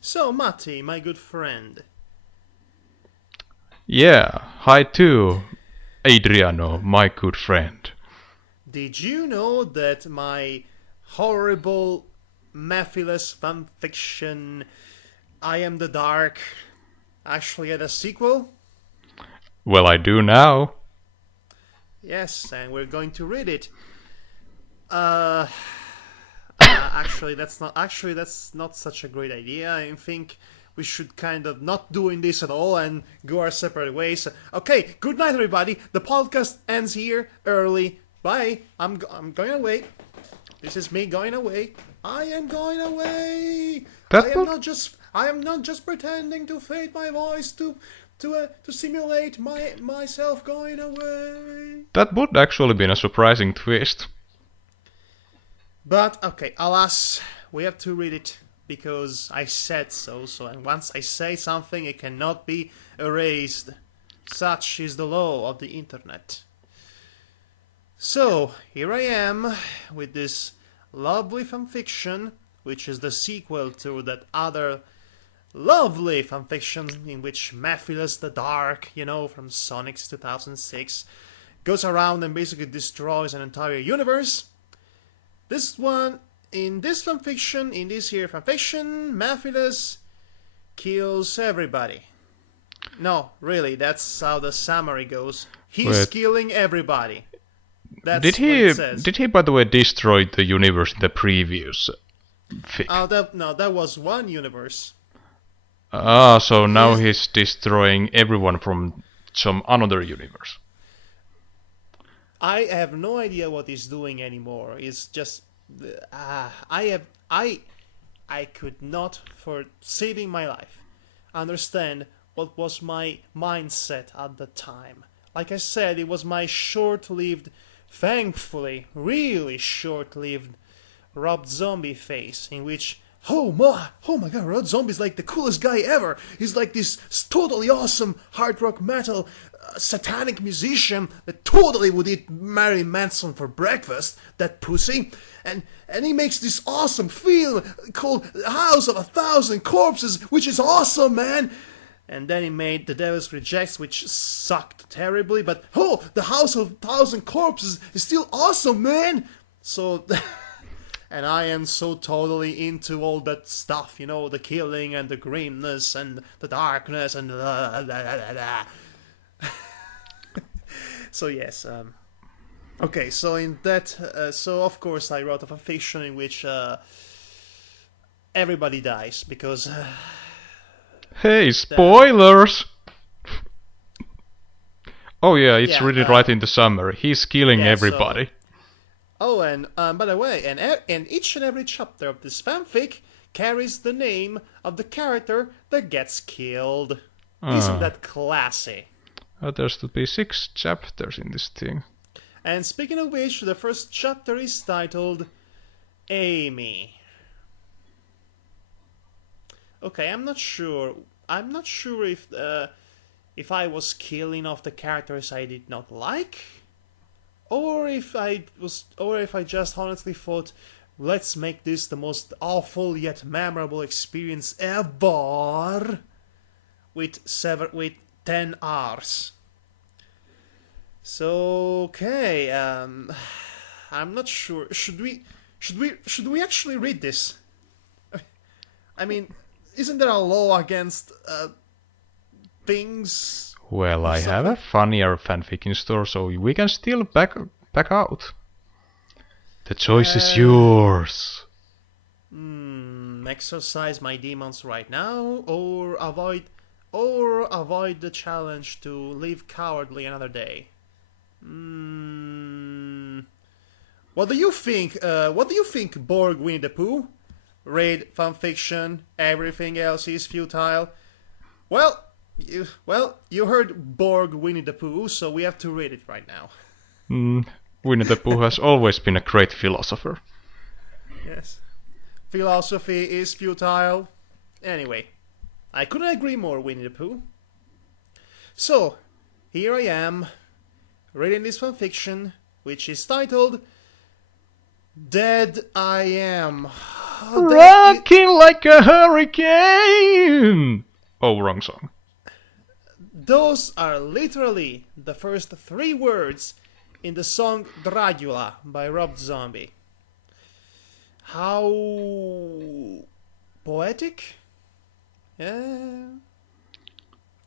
So, Matti, my good friend. Yeah, hi too, Adriano, my good friend. Did you know that my horrible, Maphilus fanfiction, I Am the Dark, actually had a sequel? Well, I do now. Yes, and we're going to read it. Actually, that's not such a great idea. I think we should kind of not doing this at all and go our separate ways. Okay, good night, everybody. The podcast ends here early. Bye. I'm going away. This is me going away. I am going away. I am not just pretending to fade my voice to simulate myself going away. That would actually be a surprising twist. But, okay, alas, we have to read it because I said so, and once I say something, it cannot be erased. Such is the law of the internet. So, here I am with this lovely fanfiction, which is the sequel to that other lovely fanfiction in which Maphilus the Dark, from Sonic's 2006, goes around and basically destroys an entire universe. This one, in this fanfiction, Maphilus kills everybody. No, really, that's how the summary goes. He's killing everybody. That's what it says. Did he, by the way, destroy the universe in the previous fic? That was one universe. So now he's destroying everyone from some another universe. I have no idea what he's doing anymore. It's just I could not, for saving my life, understand what was my mindset at the time. Like I said, it was my short-lived, thankfully, really short-lived Rob Zombie phase, in which oh my god, Rob Zombie's like the coolest guy ever. He's like this totally awesome hard rock metal satanic musician that totally would eat Marilyn Manson for breakfast, that pussy. And he makes this awesome film called House of a Thousand Corpses, which is awesome, man. And then he made The Devil's Rejects, which sucked terribly, but The House of a Thousand Corpses is still awesome, man. So, and I am so totally into all that stuff, the killing and the grimness and the darkness and So yes, okay, so in that, so of course I wrote a fanfiction in which everybody dies, because... hey, spoilers! Oh yeah, it's really right in the summary. He's killing everybody. So, oh, and by the way, and each and every chapter of this fanfic carries the name of the character that gets killed. Isn't that classy? There's to be 6 chapters in this thing. And speaking of which, the first chapter is titled Amy. Okay, I'm not sure if I was killing off the characters I did not like, or if I just honestly thought, let's make this the most awful yet memorable experience ever, with 10 R's. So okay, I'm not sure. Should we actually read this? I mean, isn't there a law against things? Well, I have a funnier fanfic in store, so we can still back out. The choice is yours. Exercise my demons right now, or avoid the challenge to live cowardly another day. What do you think? Borg Winnie the Pooh? Read fanfiction. Everything else is futile. Well, you heard Borg Winnie the Pooh, so we have to read it right now. Winnie the Pooh has always been a great philosopher. Yes. Philosophy is futile. Anyway, I couldn't agree more, Winnie the Pooh. So, here I am, reading this fanfiction, which is titled Dead I Am. Rocking like a hurricane! Oh, wrong song. Those are literally the first 3 words in the song Dragula by Rob Zombie. How poetic? Yeah.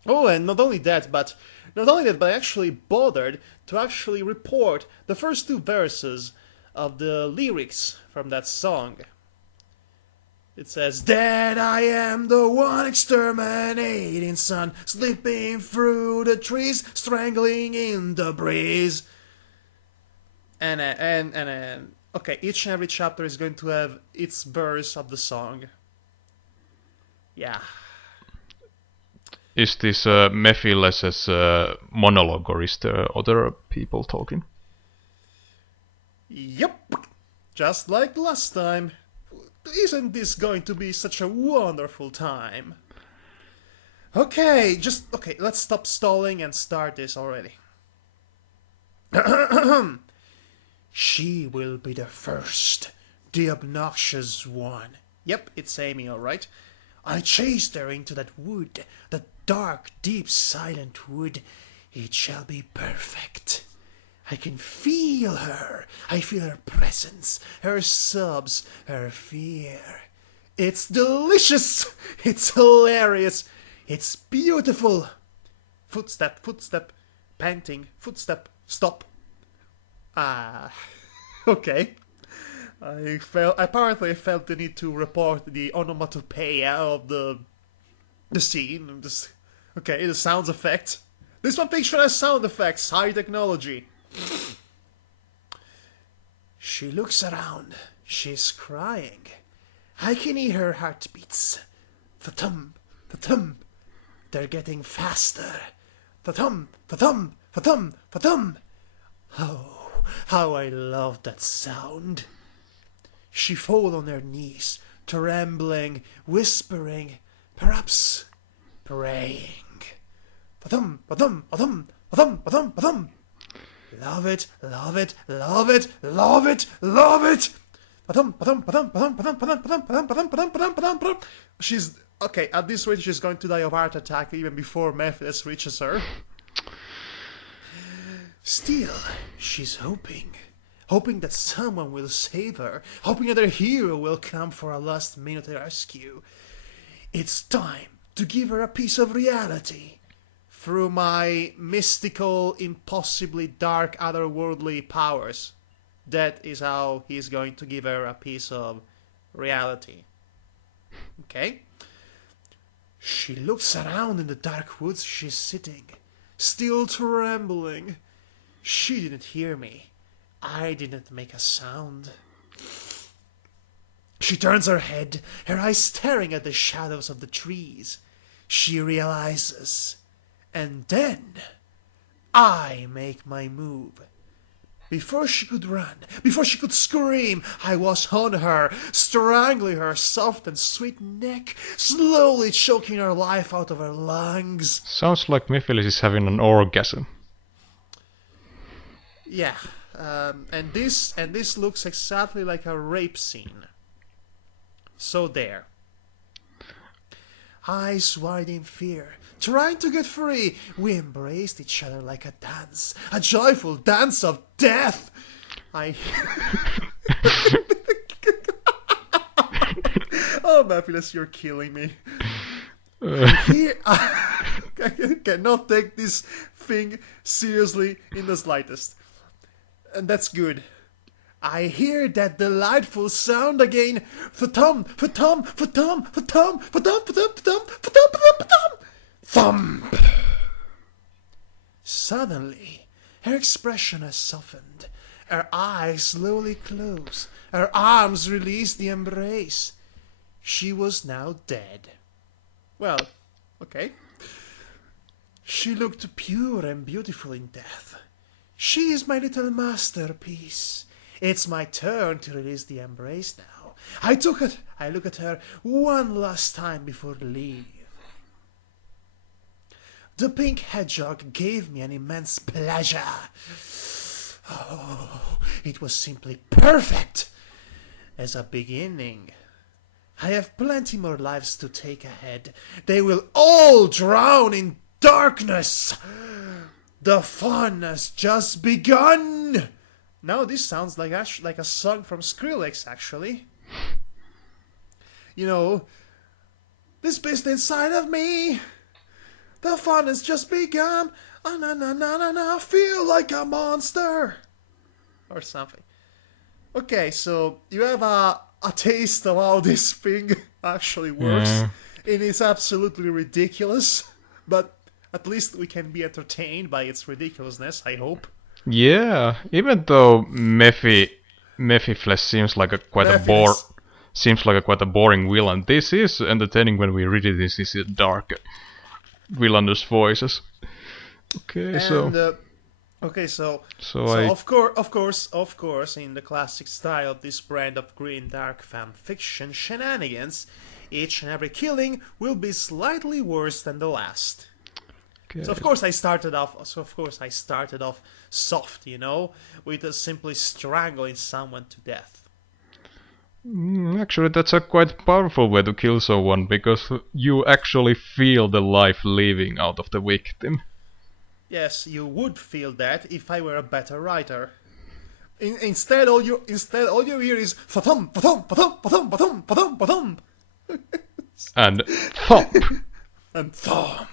Oh, and not only that, but I actually bothered to actually report the first 2 verses of the lyrics from that song. It says, "Dead I am, the one exterminating sun, slipping through the trees, strangling in the breeze." And okay, each and every chapter is going to have its verse of the song. Yeah. Is this Mephiles's monologue, or is there other people talking? Yep. Just like last time. Isn't this going to be such a wonderful time? Okay, let's stop stalling and start this already. She will be the first, the obnoxious one. Yep, it's Amy, alright. I chased her into that wood, that dark, deep, silent wood. It shall be perfect. I can feel her. I feel her presence, her sobs, her fear. It's delicious. It's hilarious. It's beautiful. Footstep, panting, footstep, stop. Okay. I apparently felt the need to report the onomatopoeia of the scene. Okay, the sound effect. This fanfiction has sound effects, high technology. She looks around. She's crying. I can hear her heartbeats. Fa-tum, fa-tum. They're getting faster. Fa-tum, fa-tum, fa-tum, fa-tum. Oh, how I love that sound. She falls on her knees, trembling, whispering, perhaps praying. Ba-dum, ba-dum, ba-dum, ba-dum, ba-dum, ba-dum. Love it, love it, love it, love it, love it. Ba-dum, ba-dum, ba-dum, ba-dum, ba-dum, ba-dum, ba-dum, ba-dum, ba-dum, ba-dum, ba-dum, ba-dum, ba-dum. She's okay. At this rate, she's going to die of heart attack even before Mephilus reaches her. Still, she's hoping that someone will save her, hoping that her hero will come for a last-minute rescue. It's time to give her a piece of reality. Through my mystical, impossibly dark, otherworldly powers. That is how he's going to give her a piece of reality. Okay? She looks around in the dark woods she's sitting, still trembling. She didn't hear me. I didn't make a sound. She turns her head, her eyes staring at the shadows of the trees. She realizes. And then, I make my move. Before she could run, before she could scream, I was on her, strangling her soft and sweet neck, slowly choking her life out of her lungs. Sounds like Mephilus is having an orgasm. Yeah, and this looks exactly like a rape scene. So there. eyes wide in fear, trying to get free. We embraced each other like a dance, a joyful dance of death. I. Oh, Maphilus, you're killing me. Here, I cannot take this thing seriously in the slightest. And that's good. I hear that delightful sound again. Fa-tum, fa-tum, fa-tum, fa-tum, fa-tum, fa-tum, fa-tum, fa-tum, fa-tum, fa-tum. Thump! Suddenly, her expression has softened. Her eyes slowly close. Her arms release the embrace. She was now dead. Well, okay. She looked pure and beautiful in death. She is my little masterpiece. It's my turn to release the embrace now. I look at her one last time before leave. The pink hedgehog gave me an immense pleasure. Oh, it was simply perfect as a beginning. I have plenty more lives to take ahead. They will all drown in darkness. The fun has just begun. Now this sounds like a song from Skrillex, actually. You know, this beast inside of me. The fun has just begun. Ah, na na na na na. Feel like a monster, or something. Okay, so you have a taste of how this thing actually works. It is absolutely ridiculous, but at least we can be entertained by its ridiculousness, I hope. Yeah, even though Mephi Flesh seems like quite a boring villain, this is entertaining when we read it. This is dark, villainous voices. Okay, and, so of course, in the classic style of this brand of Grimdark fanfiction shenanigans, each and every killing will be slightly worse than the last. Okay. So of course I started off soft, with simply strangling someone to death. Actually, that's a quite powerful way to kill someone, because you actually feel the life leaving out of the victim. Yes, you would feel that if I were a better writer. Instead, all you hear is fa-thum, fa-thum, fa-thum, fa-thum, fa-thum, fa-thum, fa-thum. And thump. And thump.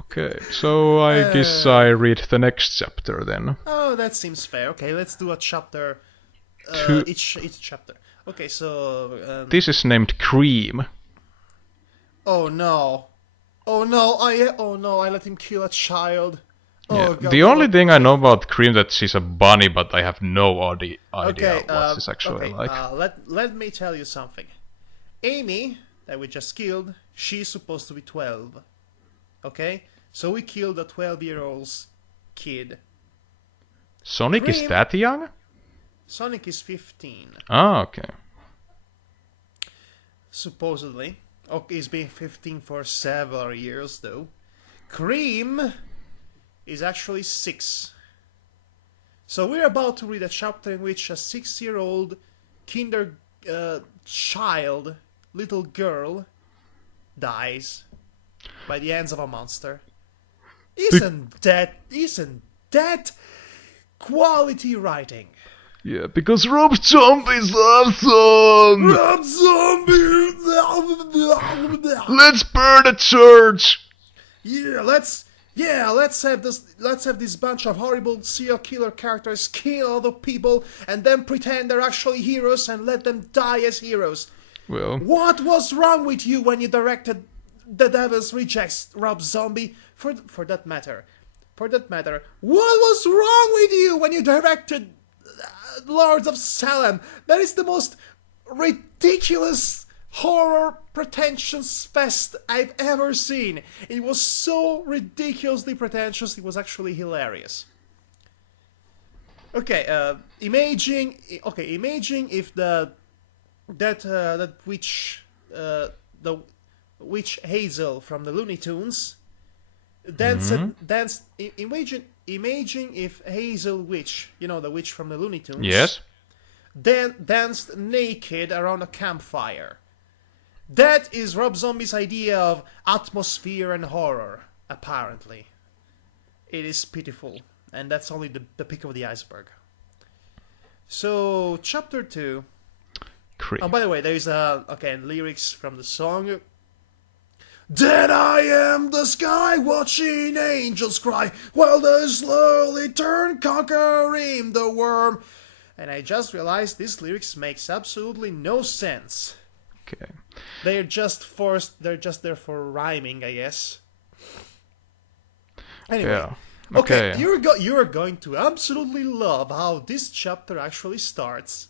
Okay, so I guess I read the next chapter then. Oh, that seems fair. Okay, let's do a chapter. Each chapter. Okay, so this is named Cream. Oh no! I let him kill a child. Yeah. God, the only thing I know about Cream that she's a bunny, but I have no idea what she's actually like. Let me tell you something. Amy, that we just killed, she's supposed to be 12. Okay? So we killed a 12-year-old's kid. Sonic is that young? Sonic is 15. Ah, okay. Supposedly. Okay, he's been 15 for several years, though. Cream is actually 6. So we're about to read a chapter in which a 6-year-old child, little girl, dies by the hands of a monster. Isn't that quality writing? Yeah, because Rob Zombie's awesome! Rob Zombie! Let's burn the church! Let's have this bunch of horrible serial killer characters kill other people and then pretend they're actually heroes and let them die as heroes. Well, what was wrong with you when you directed The Devil's Rejects, Rob Zombie? For that matter, what was wrong with you when you directed Lords of Salem? That is the most ridiculous horror pretentious fest I've ever seen. It was so ridiculously pretentious, it was actually hilarious. Okay, imagine if the witch Hazel from the Looney Tunes imagine if Hazel Witch, the witch from the Looney Tunes, yes, danced naked around a campfire. That is Rob Zombie's idea of atmosphere and horror, apparently. It is pitiful, and that's only the peak of the iceberg. So, chapter 2. Oh, by the way, there is lyrics from the song. Then I am the sky, watching angels cry, while they slowly turn, conquering the worm. And I just realized this lyrics makes absolutely no sense. Okay. They're just there for rhyming, I guess. Anyway. Yeah. Okay, you're going to absolutely love how this chapter actually starts.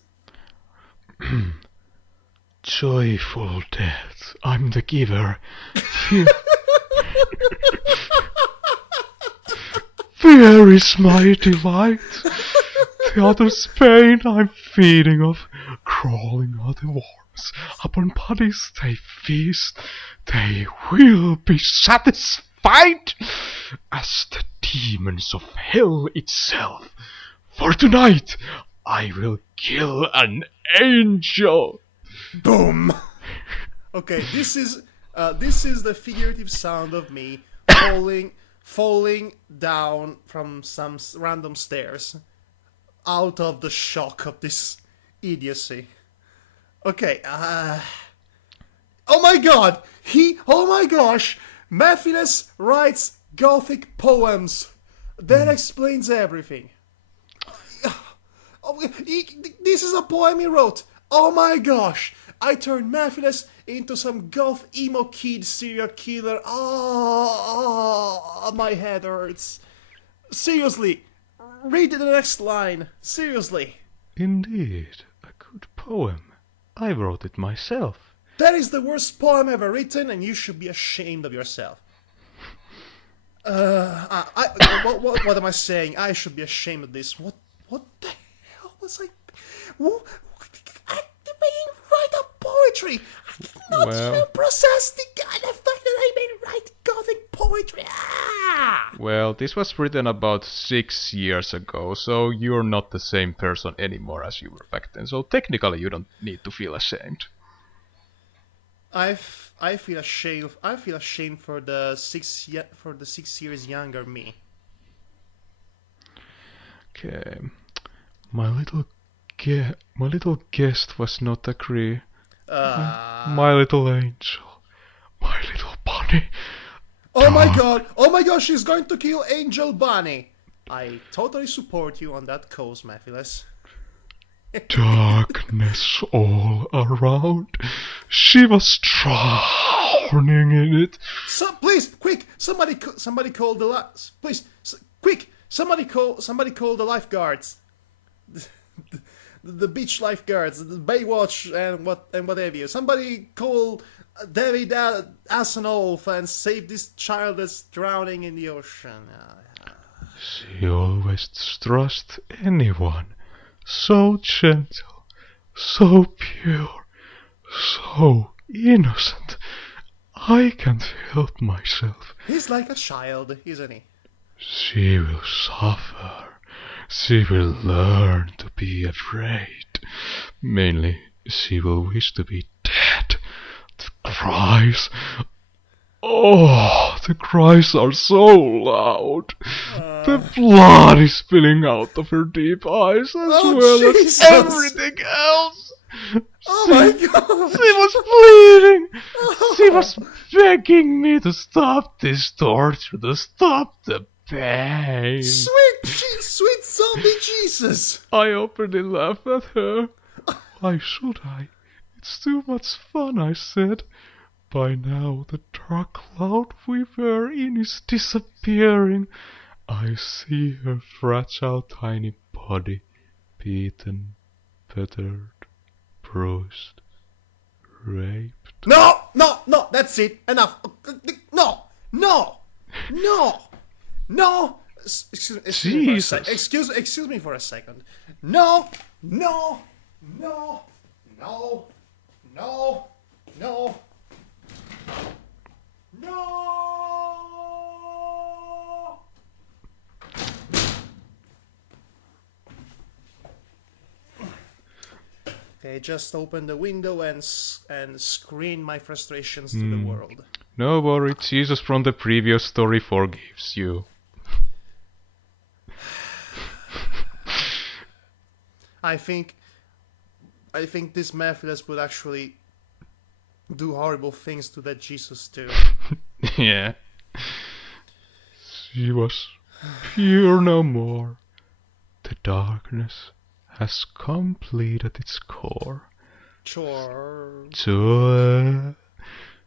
Joyful death, I'm the giver. Fear is my delight. The other's pain I'm feeding of. Crawling are the worms. Upon bodies they feast. They will be satisfied as the demons of hell itself. For tonight I will kill an angel. Boom. Okay, this is the figurative sound of me falling down from some random stairs, out of the shock of this idiocy. Okay. Oh my god! Oh my gosh! Mephiles writes Gothic poems. That explains everything. This is a poem he wrote. Oh my gosh! I turned Mephiles into some goth emo kid serial killer. Oh, my head hurts. Seriously, read the next line. Seriously. Indeed, a good poem. I wrote it myself. That is the worst poem ever written, and you should be ashamed of yourself. What am I saying? I should be ashamed of this. What the hell was I? I didn't write a poetry. I did not even process the fact that I may write Gothic poetry. Well, this was written about 6 years ago, so you're not the same person anymore as you were back then. So technically, you don't need to feel ashamed. I feel ashamed. I feel ashamed for the 6 years younger me. Okay, my little guest was not agree. My little angel, my little bunny. Oh my god! Oh my gosh! She's going to kill Angel Bunny. I totally support you on that cause, Mephiles. Darkness all around. She was drowning in it. Please, quick! Somebody call the please, quick! Somebody call the lifeguards. The beach lifeguards, the Baywatch, and what have you. Somebody call David Asenolf and save this child that's drowning in the ocean. She always trusts anyone. So gentle, so pure, so innocent. I can't help myself. He's like a child, isn't he? She will suffer. She will learn to be afraid. Mainly, she will wish to be dead. The cries. Oh, the cries are so loud. The blood is spilling out of her deep eyes as well Jesus. as everything else. Oh my god! She was bleeding. She was begging me to stop this torture, to stop the pain. Sweet zombie Jesus! I openly laughed at her. Why should I? It's too much fun, I said. By now the dark cloud we were in is disappearing. I see her fragile tiny body, beaten, battered, bruised, raped. No, that's it. Enough. No. Excuse me for a second. No. Okay, just open the window and screen my frustrations to the world. No worry, Jesus from the previous story forgives you. I think this Mephiles would actually do horrible things to that Jesus too. Yeah. She was pure no more. The darkness has completed its core. Chore.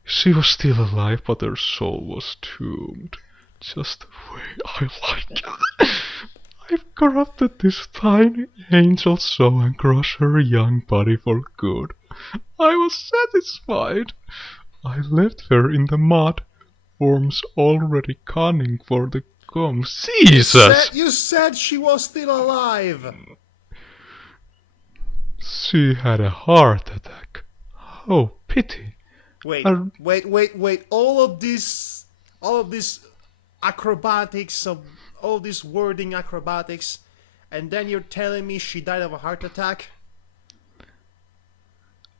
She was still alive, but her soul was doomed. Just the way I like it. I've corrupted this tiny angel soul and crushed her young body for good. I was satisfied. I left her in the mud, worms already cunning for the gum. Jesus! You said she was still alive. She had a heart attack. Oh, pity. Wait. All of this acrobatics, all this wording acrobatics, and then you're telling me she died of a heart attack?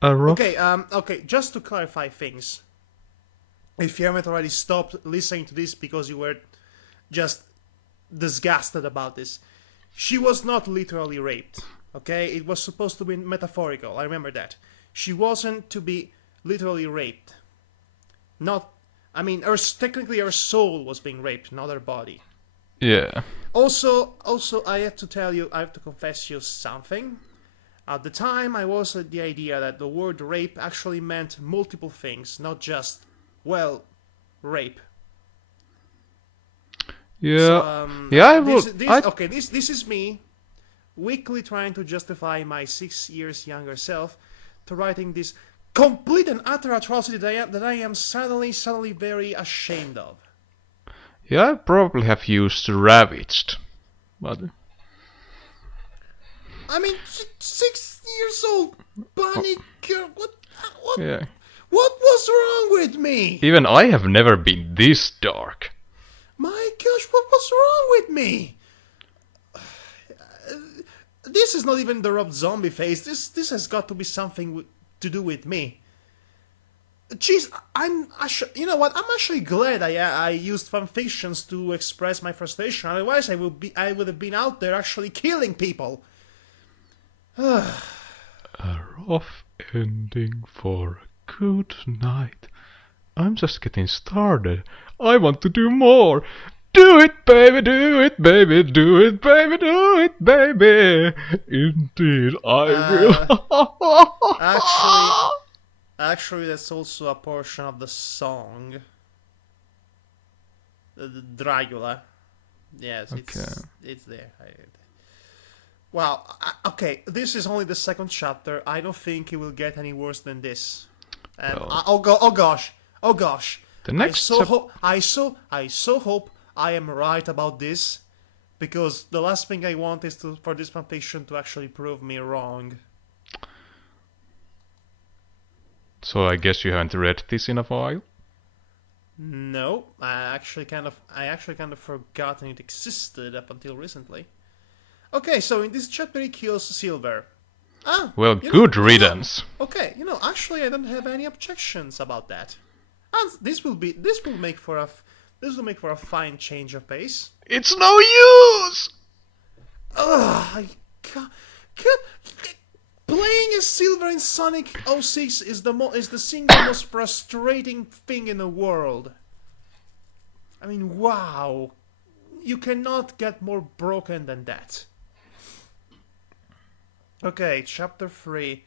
Okay, just to clarify things. If you haven't already stopped listening to this because you were just disgusted about this, she was not literally raped. Okay, it was supposed to be metaphorical. I remember that. She wasn't to be literally raped. Technically her soul was being raped, not her body. Yeah. Also, I have to confess you something. At the time, I was at the idea that the word rape actually meant multiple things, not just, rape. Yeah. So, this is me weakly trying to justify my 6 years younger self to writing this complete and utter atrocity that I am suddenly very ashamed of. Yeah, I probably have used ravaged, but... I mean, 6 years old bunny girl, what? Yeah. What was wrong with me? Even I have never been this dark. My gosh, what was wrong with me? This is not even the Rob Zombie face. This has got to be something to do with me. Jeez, you know what? I'm actually glad I used fanfictions to express my frustration. Otherwise, I would have been out there actually killing people. A rough ending for a good night. I'm just getting started. I want to do more. Do it, baby, do it, baby, do it, baby, do it, baby. Indeed, I will. Actually, that's also a portion of the song. The Dragula. Yes, it's there. Okay, this is only the second chapter. I don't think it will get any worse than this. And oh gosh. The next I so hope I am right about this, because the last thing I want is for this fanfiction to actually prove me wrong. So I guess you haven't read this in a while? No, I actually kind of forgotten it existed up until recently. Okay, so in this chapter he kills Silver. Well, good riddance. Okay, actually I don't have any objections about that. And this will make for a fine change of pace. It's no use. Playing as Silver in Sonic 06 is the single most frustrating thing in the world. I mean, wow. You cannot get more broken than that. Okay, chapter 3.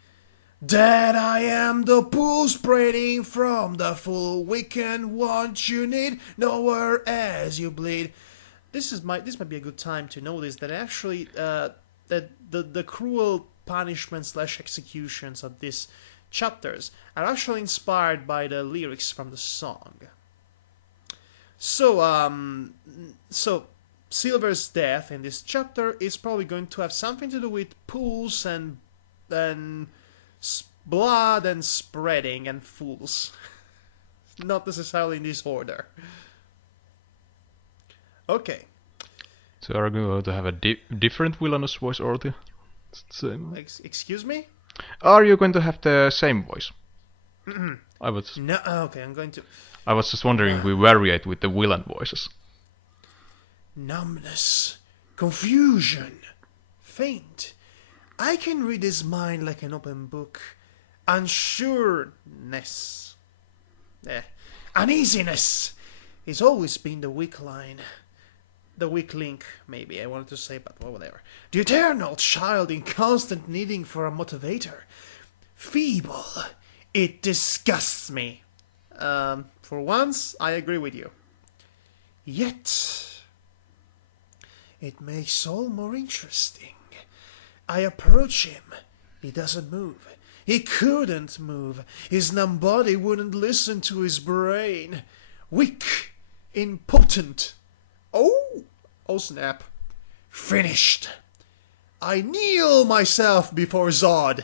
That I am the pool spreading from the full weekend. What you need, nowhere as you bleed. This might be a good time to notice that actually that the cruel punishment / executions of these chapters are actually inspired by the lyrics from the song. So Silver's death in this chapter is probably going to have something to do with pools and blood and spreading and fools. Not necessarily in this order. Okay. So are we going to have a different villainous voice or the same? Excuse me? Are you going to have the same voice? I was No, okay, I'm going to. I was just wondering if we variate with the villain voices. Numbness, confusion, faint. I can read his mind like an open book. Unsureness. Uneasiness. It's always been the weak line. The weak link, maybe I wanted to say, but well, whatever. The eternal child in constant needing for a motivator. Feeble. It disgusts me. For once, I agree with you. Yet, it makes all more interesting. I approach him. He doesn't move. He couldn't move. His numb body wouldn't listen to his brain. Weak. Impotent. Oh snap. Finished. I kneel myself before Zod.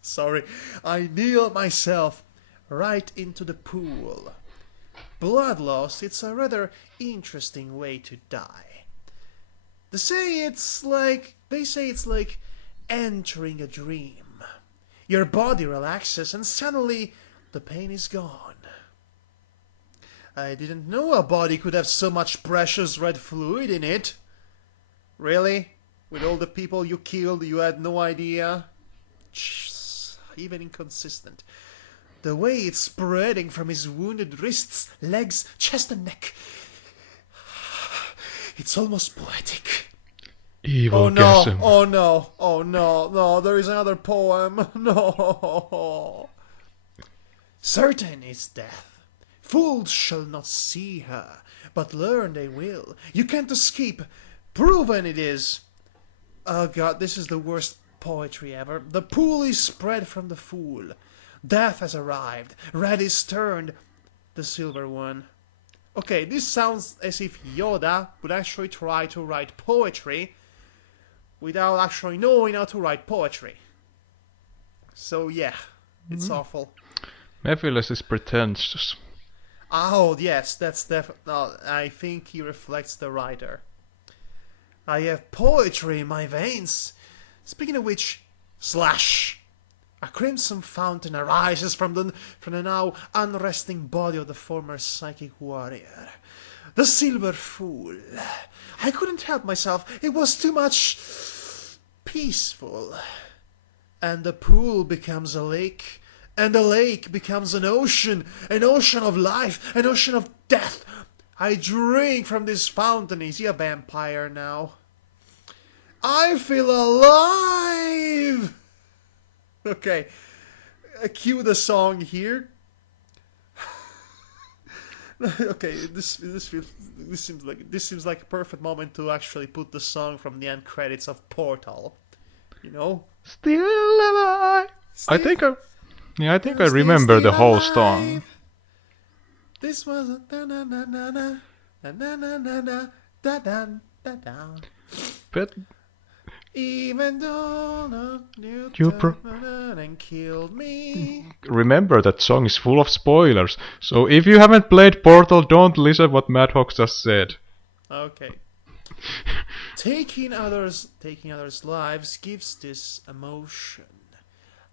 Sorry. I kneel myself right into the pool. Blood loss, it's a rather interesting way to die. They say it's like entering a dream. Your body relaxes and suddenly the pain is gone. I didn't know a body could have so much precious red fluid in it. Really? With all the people you killed, you had no idea? Even inconsistent. The way it's spreading from his wounded wrists, legs, chest and neck. It's almost poetic. Evil Oh no, gasm. oh no, oh no, there is another poem. No. Certain is death. Fools shall not see her, but learn they will. You can't escape. Proven it is. Oh god, this is the worst poetry ever. The pool is spread from the fool. Death has arrived. Red is turned. The silver one. Okay, this sounds as if Yoda would actually try to write poetry without actually knowing how to write poetry. So yeah, it's awful. Mephiles is pretentious. Oh yes, that's definitely. No, I think he reflects the writer. I have poetry in my veins. Speaking of which, slash! A crimson fountain arises from the now unresting body of the former psychic warrior. The silver fool. I couldn't help myself. It was too much peaceful. And the pool becomes a lake. And the lake becomes an ocean of life, an ocean of death. I drink from this fountain. Is he a vampire now? I feel alive! Okay, cue the song here. Okay, this seems like a perfect moment to actually put the song from the end credits of Portal. You know? Still alive. I think I remember the whole song. This was a da na na na na na na na na na da da da da. But Even though you and killed me. remember that song is full of spoilers. So if you haven't played Portal, don't listen what Madhog just said. Okay. Taking others' lives gives this emotion.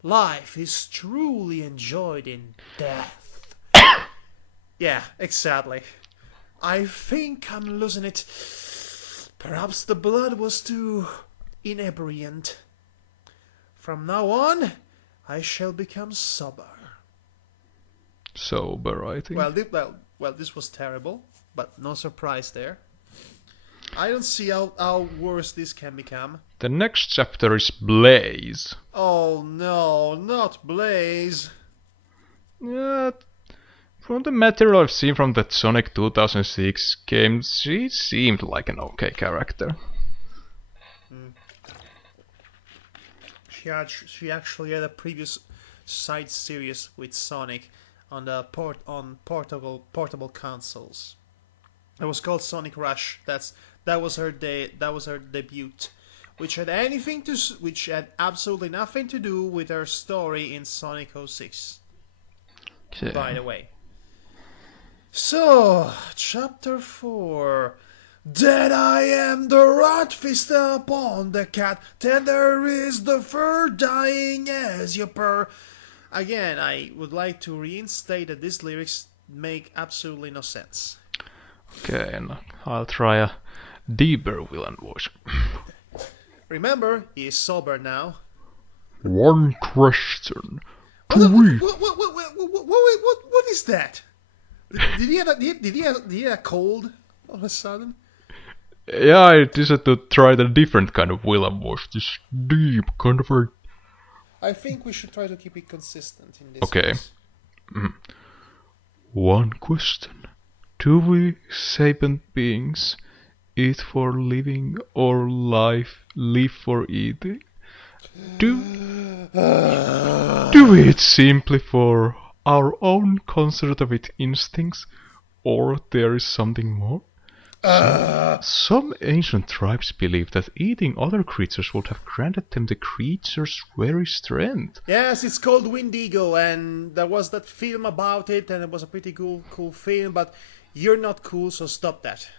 Life is truly enjoyed in death. Yeah, exactly. I think I'm losing it. Perhaps the blood was too inebriant. From now on, I shall become sober. Sober, I think. Well, this was terrible, but no surprise there. I don't see how worse this can become. The next chapter is Blaze. Oh no, not Blaze. Yeah, from the material I've seen from that Sonic 2006 game, she seemed like an okay character. She actually had a previous side series with Sonic on the portable consoles. It was called Sonic Rush. That was her debut, which had absolutely nothing to do with her story in Sonic 06. Yeah. By the way. So, chapter 4. Then I am the rat fist upon the cat. Tender is the fur dying as you purr. Again, I would like to reinstate that these lyrics make absolutely no sense. Okay, and I'll try a deeper villain voice. Remember, he is sober now. One question. What is that? Did he have a cold all of a sudden? Yeah, I decided to try the different kind of villain voice. This deep kind of a... I think we should try to keep it consistent in this Okay. case. One question. Do we sapient beings eat for living or live for eating? Do we eat simply for our own conservative instincts, or there is something more? Some ancient tribes believed that eating other creatures would have granted them the creature's very strength. Yes, it's called Windigo, and there was that film about it, and it was a pretty cool film, but you're not cool, so stop that.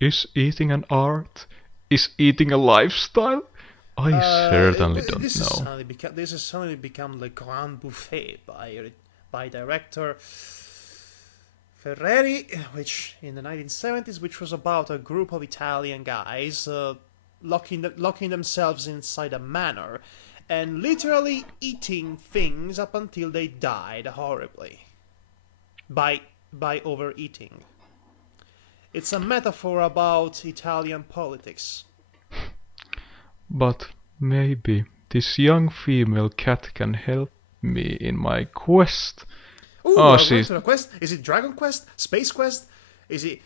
Is eating an art? Is eating a lifestyle? I certainly don't know. This has suddenly become Le Grand Buffet by director Ferreri, which in the 1970s, which was about a group of Italian guys locking themselves inside a manor and literally eating things up until they died horribly by overeating. It's a metaphor about Italian politics. But maybe this young female cat can help me in my quest. Ooh, she's a quest. Is it Dragon Quest? Space Quest? Is it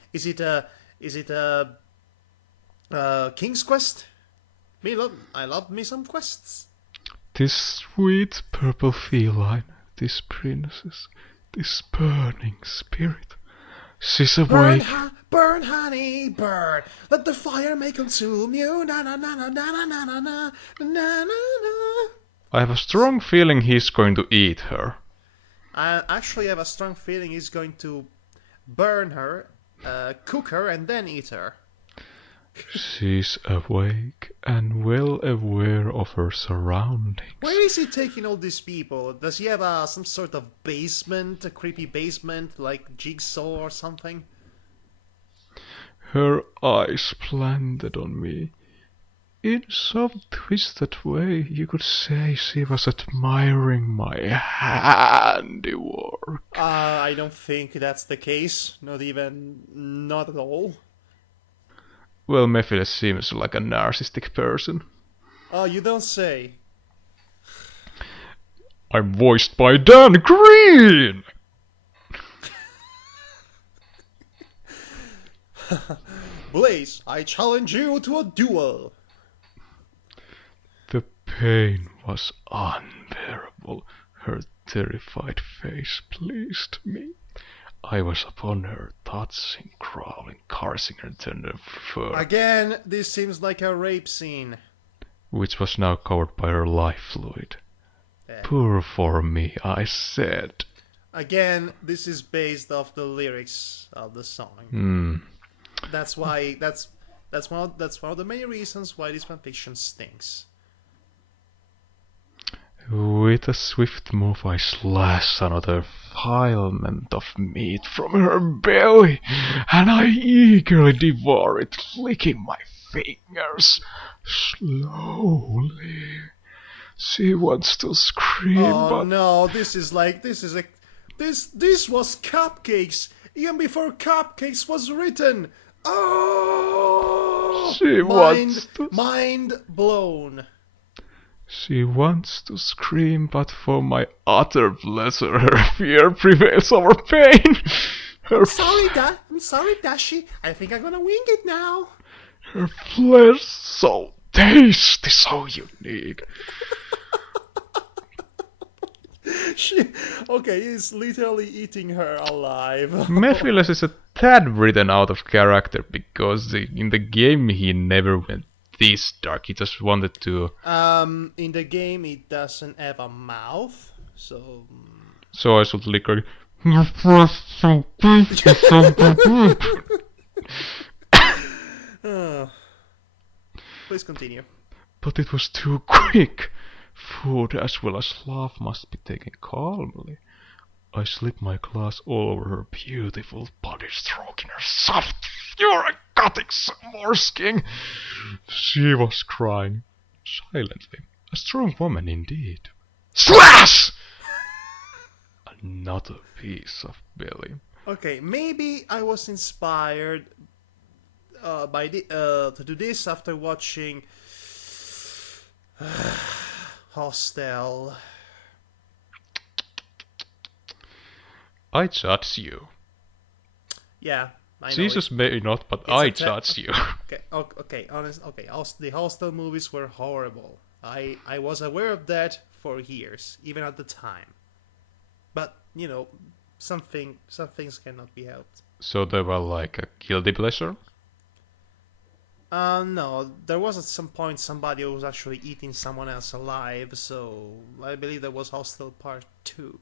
King's Quest? I love me some quests. This sweet purple feline, this princess, this burning spirit. She's awake. Burn, honey, burn. Let the fire may consume you. Na na na na na na na na na na na. I have a strong feeling he's going to eat her. I actually have a strong feeling he's going to burn her, cook her, and then eat her. She's awake and well aware of her surroundings. Where is he taking all these people? Does he have some sort of basement, a creepy basement, like Jigsaw or something? Her eyes planted on me. In some twisted way, you could say she was admiring my handiwork. I don't think that's the case. Not at all. Well, Mephiles seems like a narcissistic person. Oh, you don't say. I'm voiced by Dan Green! Blaze, I challenge you to a duel. The pain was unbearable. Her terrified face pleased me. I was upon her, touching, crawling, caressing her tender fur. Again, this seems like a rape scene. Which was now covered by her life fluid. Poor for me, I said. Again, this is based off the lyrics of the song. That's why that's one of the many reasons why this fanfiction stinks. With a swift move I slash another filament of meat from her belly, and I eagerly devour it, flicking my fingers slowly. She wants to scream, but no, this was Cupcakes even before Cupcakes was written. Oh, she wants to... mind blown. She wants to scream, but for my utter pleasure, her fear prevails over pain. I'm sorry, Dashi. I think I'm gonna wing it now. Her flesh so tasty, so unique. He's literally eating her alive. Mephiles is a tad written out of character because in the game he never went this dark. He just wanted to... in the game it doesn't have a mouth, so... So I should lick her... Please continue. But it was too quick. Food as well as love must be taken calmly. I slipped my glass all over her beautiful body, stroking her soft, gothic more skin. She was crying silently. A strong woman indeed. Slash! Another piece of belly. Okay, maybe I was inspired to do this after watching Hostel. I judge you. Yeah, I know. Jesus may not, but I judge you. Okay, honest. Okay, the Hostel movies were horrible. I was aware of that for years, even at the time. But you know, some things cannot be helped. So they were like a guilty pleasure? No, there was at some point somebody who was actually eating someone else alive, so I believe there was Hostel Part 2.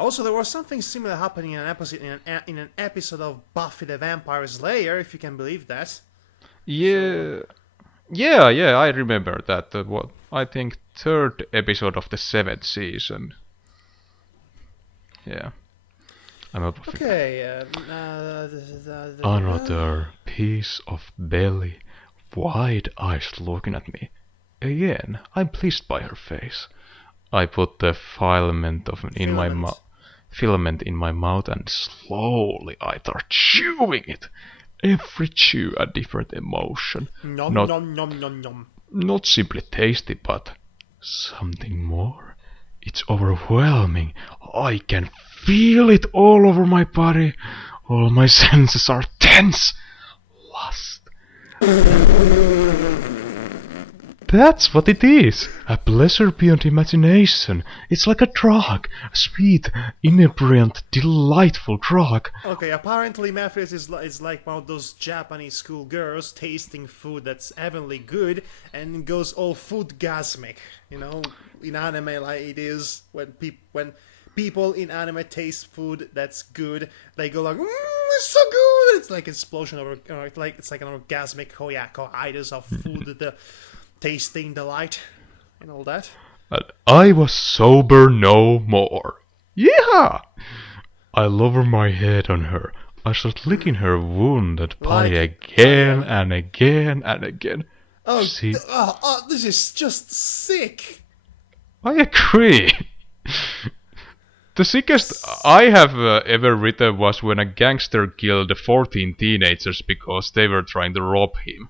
Also, there was something similar happening in an episode of Buffy the Vampire Slayer, if you can believe that. Yeah. Yeah, I remember that. I think third episode of the 7th season. Yeah. I'm a Buffy. Okay. Another piece of belly, wide eyes looking at me. Again, I'm pleased by her face. I put the filament in my mouth and slowly I start chewing it. Every chew a different emotion. Nom nom nom nom nom. Not simply tasty, but something more. It's overwhelming. I can feel it all over my body. All my senses are tense. Lust. That's what it is. A pleasure beyond imagination. It's like a drug. A sweet, inebriant, delightful drug. Okay, apparently Memphis is like one of those Japanese school girls tasting food that's heavenly good and goes all food-gasmic. You know, in anime like it is when people in anime taste food that's good, they go like, it's so good! It's like an explosion of, it's like an orgasmic hiatus of food, the tasting delight, and all that. But I was sober no more. Yeah! I lower my head on her. I start licking her wounded body again and again and again. Oh, this is just sick! I agree. The sickest I have ever written was when a gangster killed 14 teenagers because they were trying to rob him.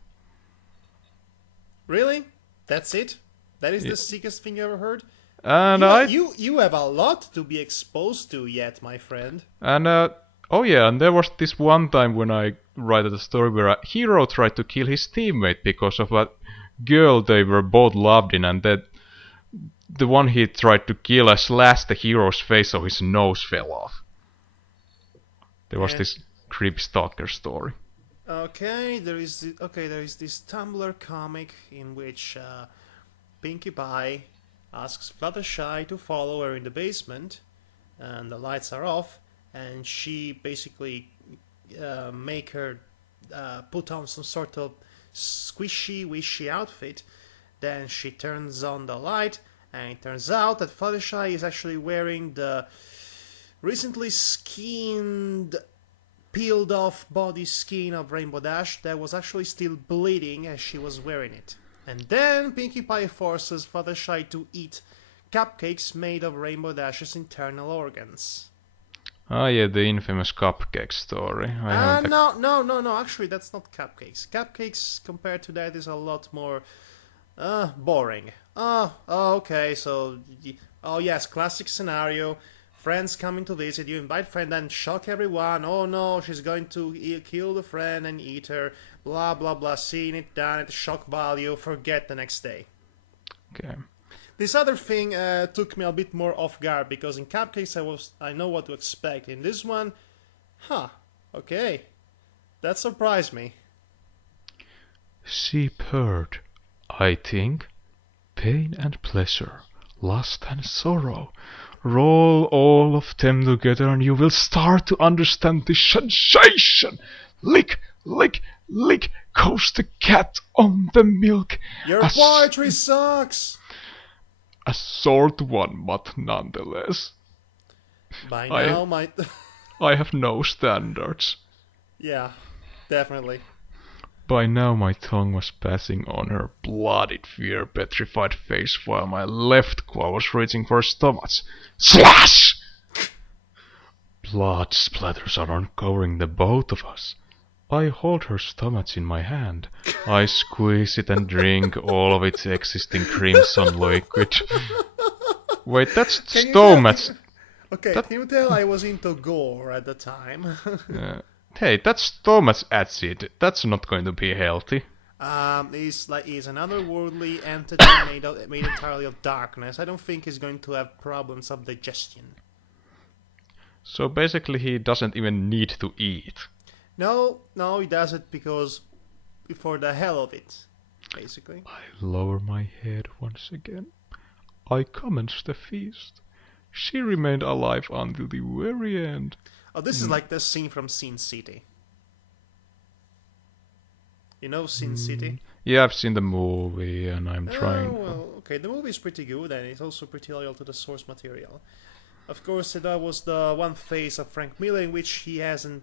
Really? That's it? That is the sickest thing you ever heard? And you have a lot to be exposed to yet, my friend. And and there was this one time when I wrote a story where a hero tried to kill his teammate because of a girl they were both loved in, and that the one he tried to kill slashed the hero's face so his nose fell off. There was this creepy stalker story. Okay, there is this Tumblr comic in which Pinkie Pie asks Fluttershy to follow her in the basement, and the lights are off, and she basically make her put on some sort of squishy wishy outfit. Then she turns on the light, and it turns out that Fluttershy is actually wearing the recently skinned, peeled off body skin of Rainbow Dash that was actually still bleeding as she was wearing it. And then Pinkie Pie forces Fluttershy to eat cupcakes made of Rainbow Dash's internal organs. Ah, yeah, the infamous Cupcakes story. No, actually that's not Cupcakes. Cupcakes compared to that is a lot more boring. Okay, so, yes, classic scenario. Friends coming to visit, you invite friend and shock everyone. Oh no, she's going to kill the friend and eat her. Blah, blah, blah. Seeing it done at shock value, forget the next day. Okay. This other thing took me a bit more off guard, because in Cupcakes I know what to expect. In this one, okay. That surprised me. She purred, I think, pain and pleasure, lust and sorrow. Roll all of them together and you will start to understand the sensation. Lick, lick, Lick goes the cat on the milk. Your poetry sucks! A short one, but nonetheless. By now, I have no standards. Yeah, definitely. By now my tongue was passing on her bloodied, fear-petrified face while my left claw was reaching for stomachs. Slash! Blood splatters are uncovering the both of us. I hold her stomach in my hand. I squeeze it and drink all of its existing crimson liquid. Wait, that's stomach. Okay, can you tell I was into gore at the time? Hey, that's stomach acid. That's not going to be healthy. He's an otherworldly entity made entirely of darkness. I don't think he's going to have problems of digestion. So basically he doesn't even need to eat. No, he does it because for the hell of it, basically. I lower my head once again. I commence the feast. She remained alive until the very end. Oh, this is like the scene from Sin City. You know Sin City? Yeah, I've seen the movie and I'm trying... Well, okay, the movie is pretty good and it's also pretty loyal to the source material. Of course, that was the one phase of Frank Miller in which he hasn't...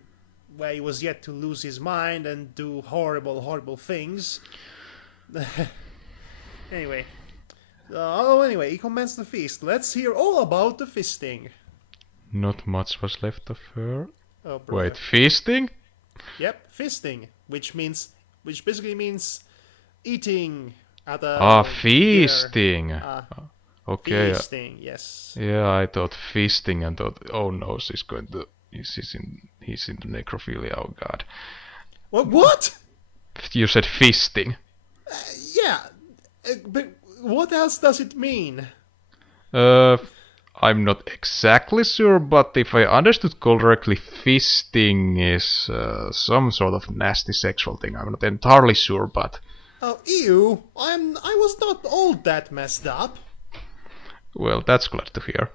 where he was yet to lose his mind and do horrible, horrible things. Anyway. Anyway, he commenced the feast. Let's hear all about the feasting. Not much was left of her. Oh, wait, feasting? Yep, feasting, which basically means eating at a... feasting. Okay. Feasting, yes. Yeah, I thought feasting and thought, oh no, he's into necrophilia, oh god. What? You said feasting. Yeah, but what else does it mean? I'm not exactly sure, but if I understood correctly, feasting is some sort of nasty sexual thing. I'm not entirely sure, but... Oh, ew! I was not all that messed up. Well, that's glad to hear.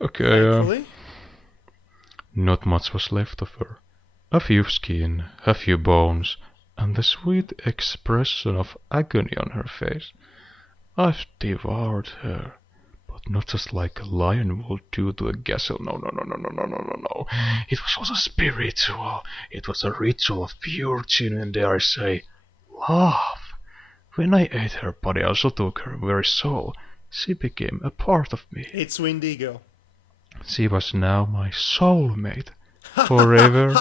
Okay, Thankfully. Not much was left of her. A few skin, a few bones, and the sweet expression of agony on her face. I've devoured her. But not just like a lion would do to a gazelle. No. It was also spiritual. It was a ritual of pure, genuine, dare I say, love. When I ate her body, I also took her very soul. She became a part of me. It's Windigo. She was now my soulmate. Forever.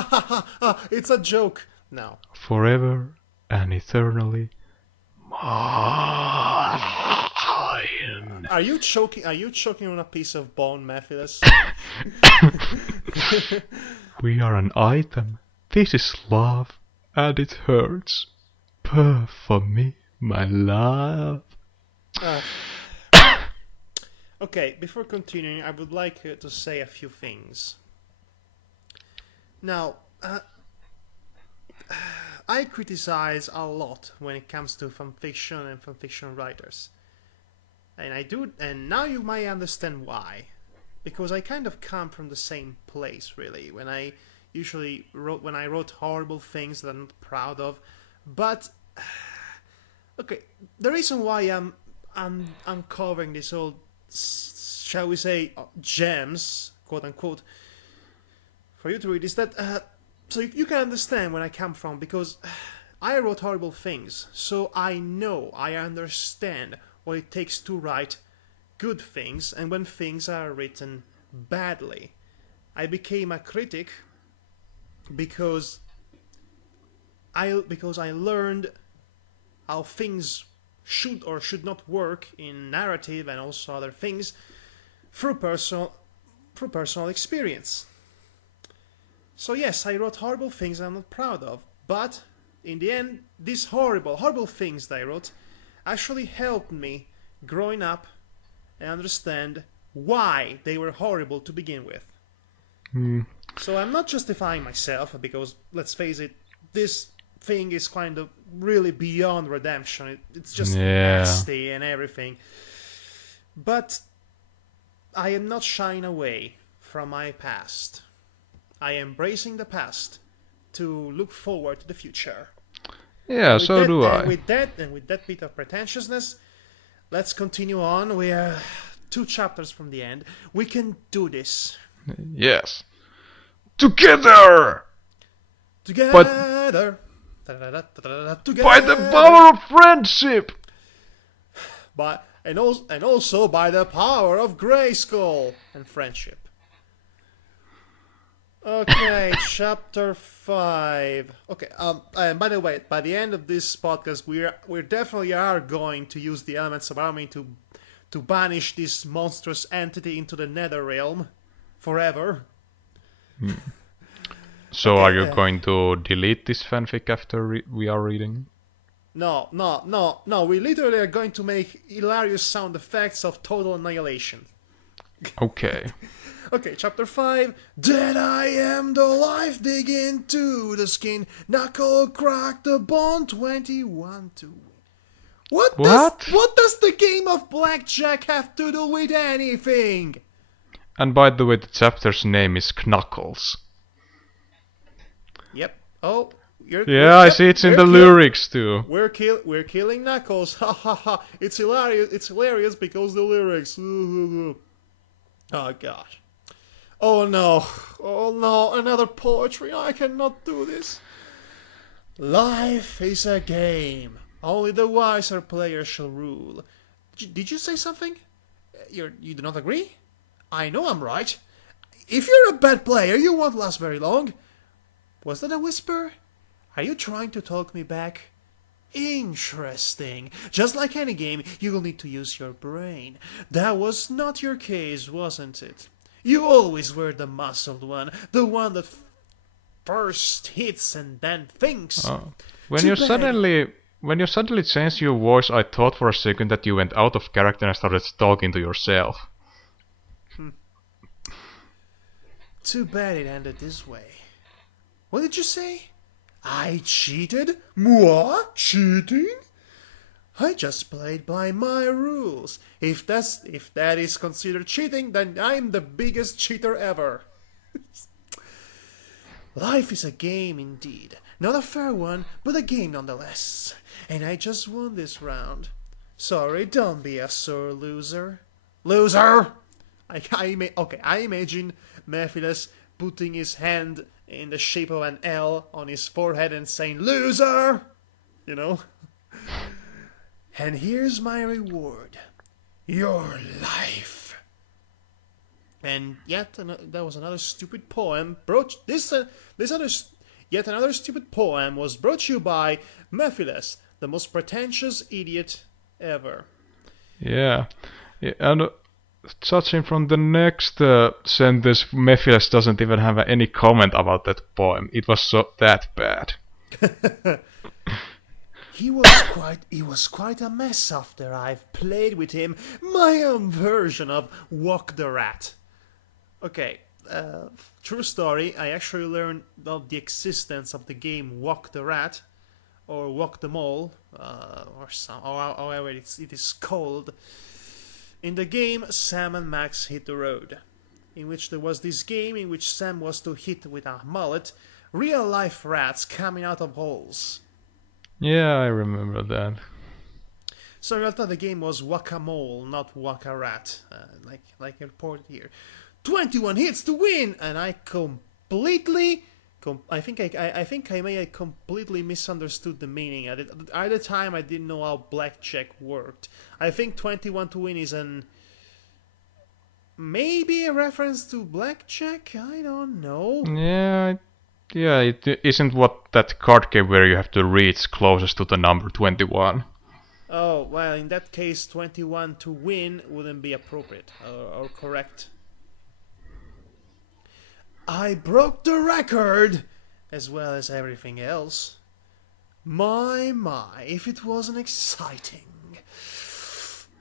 It's a joke. No. Forever and eternally. Are you choking on a piece of bone, Matthias? We are an item. This is love, and it hurts. Purr for me, my love. Okay, before continuing, I would like to say a few things. Now, I criticize a lot when it comes to fanfiction and fanfiction writers. And I do, and now you might understand why. Because I kind of come from the same place, really. When I wrote horrible things that I'm not proud of. But, okay, the reason why I'm uncovering these old, shall we say, gems, quote unquote, for you to read is that, so you can understand where I come from, because I wrote horrible things, so I understand what it takes to write good things, and when things are written badly. I became a critic because I learned how things should or should not work in narrative and also other things through personal experience. So yes, I wrote horrible things I'm not proud of, but in the end, these horrible things that I wrote actually helped me growing up and understand why they were horrible to begin with. So I'm not justifying myself, because let's face it, this thing is kind of really beyond redemption. It's just nasty and everything. But I am not shying away from my past. I am embracing the past to look forward to the future. Yeah, so do I. And with that bit of pretentiousness, let's continue on. We are 2 chapters from the end. We can do this. Yes. Together! Together. Together. By the power of friendship! And also by the power of Grayskull and friendship. Okay, chapter 5. Okay, and by the way, by the end of this podcast, we definitely are going to use the elements of army to banish this monstrous entity into the Nether realm forever. So Okay, are you going to delete this fanfic after we are reading? No. We literally are going to make hilarious sound effects of total annihilation. Okay. Okay, chapter 5. Then I am the life dig into the skin. Knuckle crack the bone 21 to win. What does the game of blackjack have to do with anything? And by the way, the chapter's name is Knuckles. Yep. Oh, I see it's in the lyrics too. We're killing Knuckles. Ha ha ha. It's hilarious. It's hilarious because the lyrics. Oh gosh. Oh no, another poetry. I cannot do this. Life is a game. Only the wiser player shall rule. Did you say something? You do not agree? I know I'm right. If you're a bad player, you won't last very long. Was that a whisper? Are you trying to talk me back? Interesting. Just like any game, you will need to use your brain. That was not your case, wasn't it? You always were the muscled one, the one that first hits and then thinks. Oh. When you suddenly changed your voice, I thought for a second that you went out of character and started talking to yourself. Too bad it ended this way. What did you say? I cheated? Moi? Cheating? I just played by my rules. If that is considered cheating, then I'm the biggest cheater ever. Life is a game indeed. Not a fair one, but a game nonetheless. And I just won this round. Sorry, don't be a sore loser. Loser! I imagine Mephiles putting his hand in the shape of an L on his forehead and saying, "Loser!" You know? And here's my reward. Your life. And that was another stupid poem. Yet another stupid poem was brought to you by Mephiles, the most pretentious idiot ever. Yeah, and judging from the next sentence, Mephiles doesn't even have any comment about that poem. It was that bad. He was quite a mess after I've played with him my own version of Walk the Rat. Okay, true story, I actually learned of the existence of the game Walk the Rat, or Walk the Mole, or however it is called. In the game, Sam and Max hit the road, in which there was this game in which Sam was to hit with a mallet real-life rats coming out of holes. Yeah, I remember that. So I thought the game was Whack-a-Mole, not Whack-a-Rat, like reported here. 21 hits to win, and I completely... I think I may have completely misunderstood the meaning at it. At the time, I didn't know how blackjack worked. I think 21 to win is maybe a reference to blackjack? I don't know. Yeah, it isn't what that card game where you have to reach closest to the number 21. Oh, well, in that case, 21 to win wouldn't be appropriate or correct. I broke the record, as well as everything else. My, if it wasn't exciting.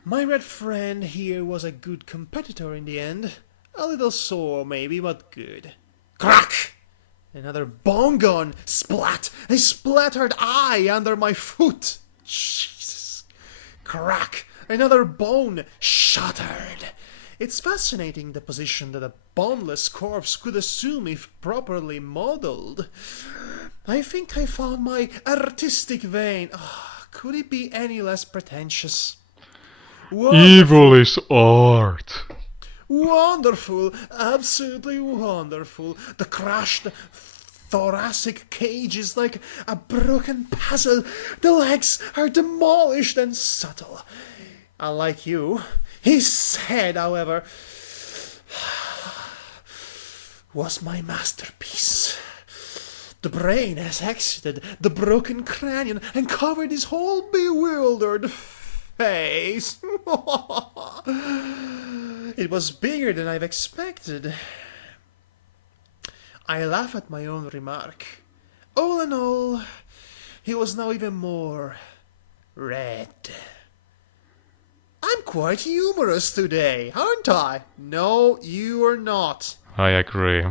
My red friend here was a good competitor in the end. A little sore, maybe, but good. Crack! Another bone gun! Splat! A splattered eye under my foot! Jesus! Crack! Another bone shattered! It's fascinating the position that a boneless corpse could assume if properly modeled. I think I found my artistic vein. Ah, could it be any less pretentious? Evil is art. Wonderful, absolutely wonderful. The crushed thoracic cage is like a broken puzzle. The legs are demolished and subtle. Unlike you, his head, however, was my masterpiece. The brain has exited the broken cranium and covered his whole bewildered face. It was bigger than I've expected. I laugh at my own remark. All in all, he was now even more red. I'm quite humorous today, aren't I? No, you are not. I agree.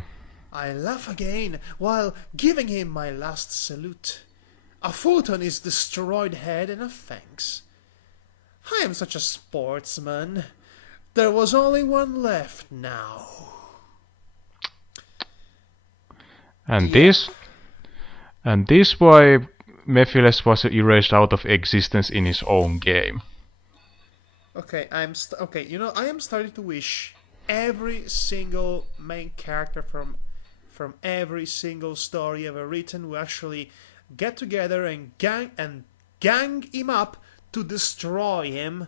I laugh again while giving him my last salute. A foot on his destroyed head and a thanks. I am such a sportsman. There was only one left now. And this why Mephiles was erased out of existence in his own game. Okay, I am starting to wish every single main character from every single story ever written will actually get together and gang him up to destroy him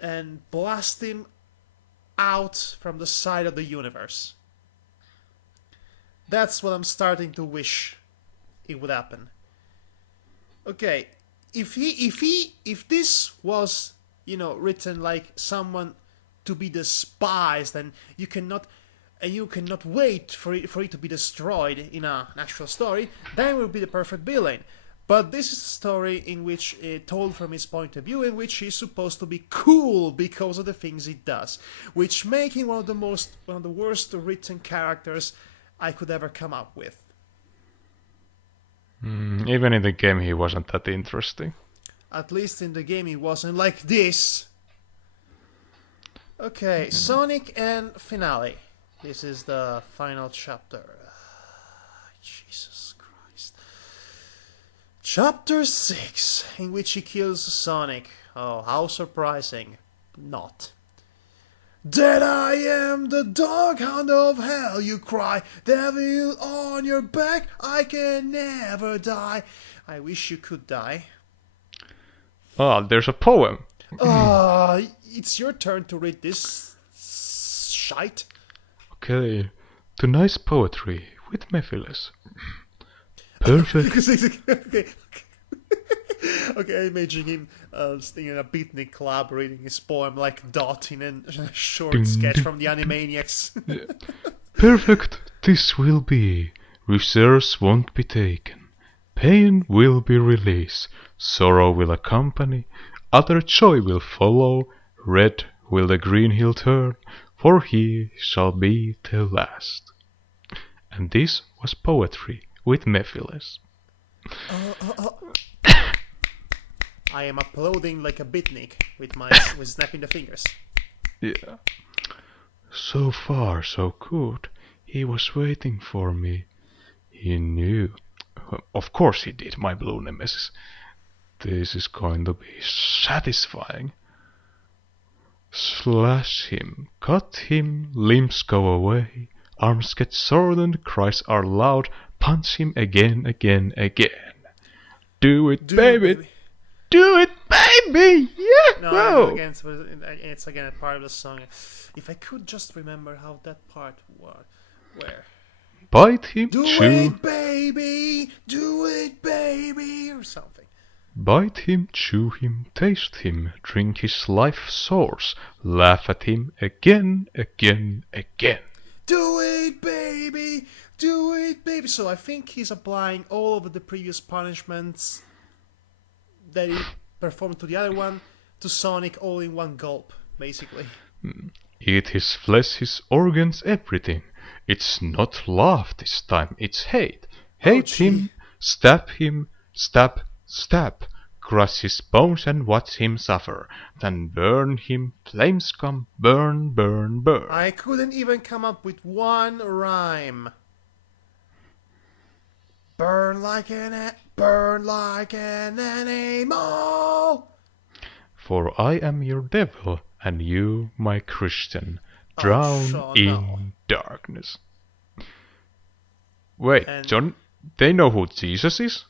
and blast him out from the side of the universe. That's what I'm starting to wish it would happen. Okay, if this was, written like someone to be despised, and you cannot wait for it to be destroyed in an actual story, then it would be the perfect villain. But this is a story in which, told from his point of view, in which he's supposed to be cool because of the things he does, which make him one of the worst written characters I could ever come up with. Even in the game, he wasn't that interesting. At least in the game, he wasn't like this. Okay, Sonic and finale. This is the final chapter. Jesus Christ. Chapter 6, in which he kills Sonic. Oh, how surprising. Not. That I am the dog hound of hell, you cry. Devil on your back, I can never die. I wish you could die. Ah, there's a poem. It's your turn to read this shite. Okay, tonight's poetry with Mephiles. Perfect. Okay, I'm imagining him singing in a beatnik club reading his poem like Dot in a short sketch from the Animaniacs. Perfect this will be. Reserves won't be taken. Pain will be released. Sorrow will accompany. Utter joy will follow. Red will the green hill turn, for he shall be the last. And this was poetry with Mephiles. I am applauding like a beatnik with snapping the fingers. Yeah. So far, so good. He was waiting for me. He knew. Of course he did, my blue nemesis. This is going to be satisfying. Slash him, cut him, limbs go away, arms get shortened, cries are loud, punch him again. Do it, baby. Do it, baby! Yeah! No, again, it's again a part of the song. If I could just remember how that part was. Where? Bite him, do chew. It, baby! Do it, baby! Or something. Bite him, chew him, taste him, drink his life source, laugh at him again. Do it, baby! Do it, baby! So I think he's applying all of the previous punishments that he performed to the other one to Sonic all in one gulp, basically. Eat his flesh, his organs, everything. It's not love this time, it's hate. Hate him, stab, crush his bones and watch him suffer. Then burn him, flames come, burn. I couldn't even come up with one rhyme. Burn burn like an animal. For I am your devil, and you my Christian, drown in darkness. Wait, And John, they know who Jesus is?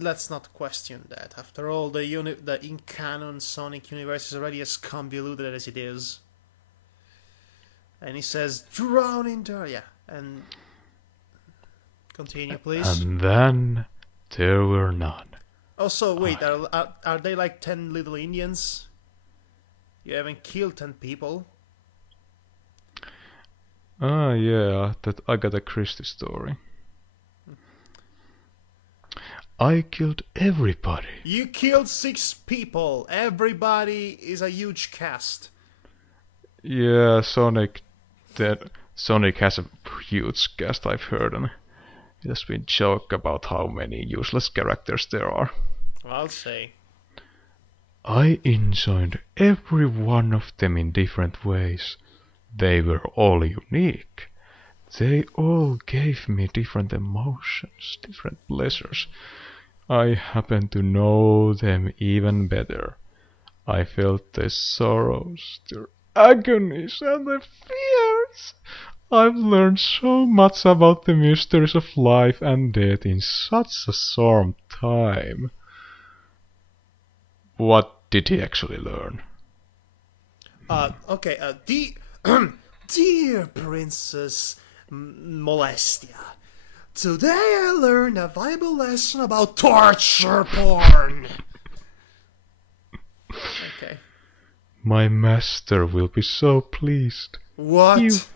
let's not question that. After all, the in-canon Sonic universe is already as convoluted as it is. And he says, drown in dark. Yeah, and continue, please. And then there were none. Oh, so wait, are they like 10 little Indians? You haven't killed 10 people? Ah, yeah, that I got a Christie story. I killed everybody. You killed 6 people. Everybody is a huge cast. Yeah, Sonic has a huge cast, I've heard, and it has been joke about how many useless characters there are. I'll say. I enjoyed every one of them in different ways. They were all unique. They all gave me different emotions, different pleasures. I happen to know them even better. I felt their sorrows, their agonies, and their fears. I've learned so much about the mysteries of life and death in such a short time. What did he actually learn? Dear Princess Molestia, today I learned a valuable lesson about torture porn. Okay. My master will be so pleased. What?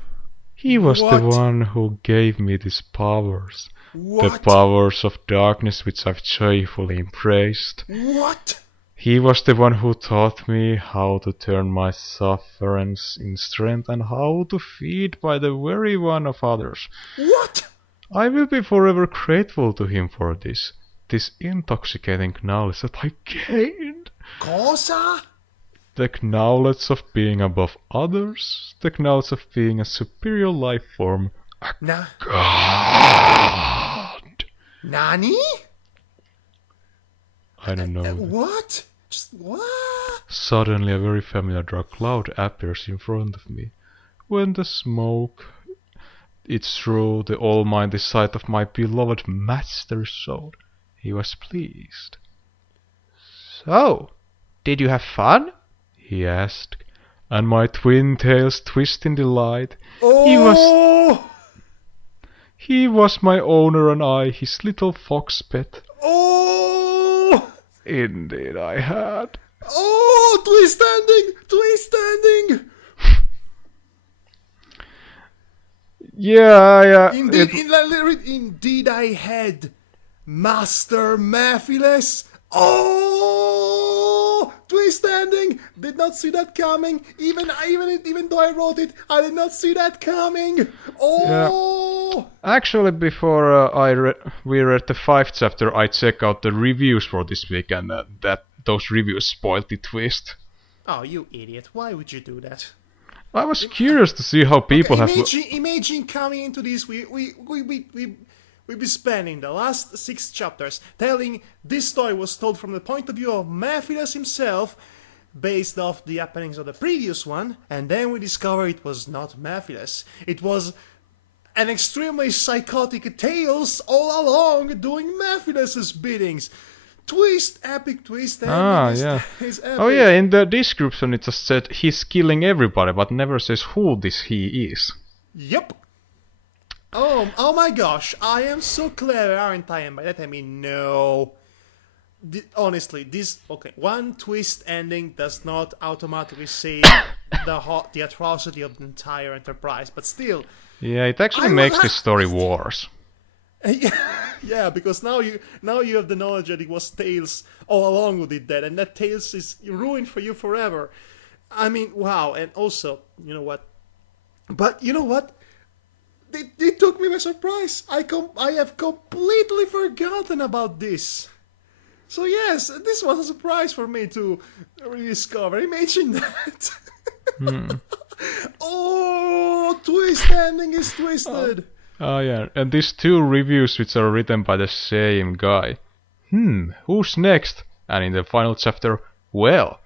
He was What? the one who gave me these powers. What? The powers of darkness which I've joyfully embraced. What? He was the one who taught me how to turn my sufferance in strength and how to feed by the very one of others. What? I will be forever grateful to him for this intoxicating knowledge that I gained. Cosa? The knowledge of being above others, the knowledge of being a superior life form. God! Nani? I don't know. What? Just what? Suddenly a very familiar dark cloud appears in front of me. When the smoke it's through the almighty sight of my beloved master's soul, he was pleased. So, did you have fun? He asked, and my twin tails twist in delight. Oh! He was my owner and I, his little fox pet. Oh! Indeed I had. Oh! Twist ending! Twist ending! Yeah, Indeed I had. Master Mephiles. Oh! Twist ending! Did not see that coming. Even though I wrote it, I did not see that coming. Oh! Yeah. Actually, before we read the 5th chapter, I checked out the reviews for this week, and those reviews spoiled the twist. Oh, you idiot! Why would you do that? I was curious to see how people Imagine coming into this, we be spending the last 6 chapters telling this story was told from the point of view of Mephiles himself, based off the happenings of the previous one, and then we discover it was not Mephiles. It was an extremely psychotic Tails all along doing Mephiles' biddings. Twist, epic twist. Yeah. Is epic. Oh yeah, in the description it just said he's killing everybody, but never says who he is. Yep. Oh my gosh, I am so clever, aren't I? And by that I mean no. Honestly, one twist ending does not automatically save the atrocity of the entire Enterprise, but still. Yeah, it actually makes this story worse. Yeah, because now you have the knowledge that it was Tails all along who did that, and that Tails is ruined for you forever. I mean, wow. And also, you know what? But you know what? It took me by surprise. I have completely forgotten about this. So yes, this was a surprise for me to rediscover. Imagine that. Oh, twist ending is twisted. Oh yeah, and these two reviews which are written by the same guy. Who's next? And in the final chapter, well,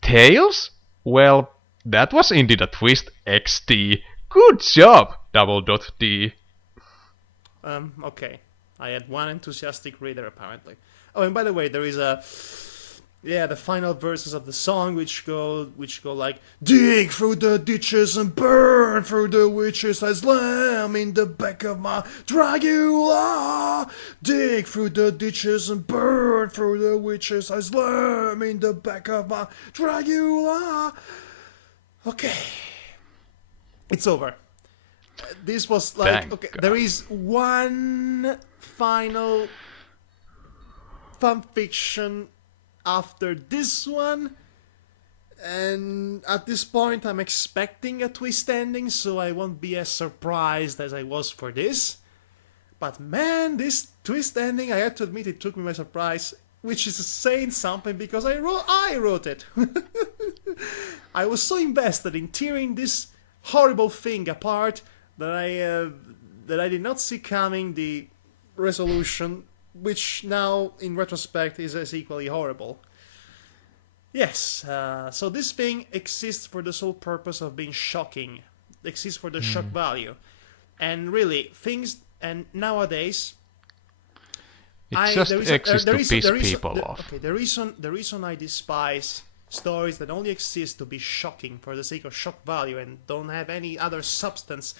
Tails? Well, that was indeed a twist, XD. Good job, double.D. Okay. I had one enthusiastic reader apparently. Oh, and by the way, there is the final verses of the song which go like, dig through the ditches and burn through the witches, I slam in the back of my Dragula. Dig through the ditches and burn through the witches, I slam in the back of my Dragula. Okay, it's over. This was like, Thank okay, God. there is one final fanfiction after this one, and at this point I'm expecting a twist ending, so I won't be as surprised as I was for this. But man, this twist ending, I have to admit, it took me by surprise, which is saying something because I wrote it. I was so invested in tearing this horrible thing apart that I did not see coming the resolution, which now in retrospect is as equally horrible. Yes, so this thing exists for the sole purpose of being shocking, exists for the shock value, and really things. And nowadays, It just exists to piss people off. Okay, the reason I despise stories that only exist to be shocking for the sake of shock value and don't have any other substance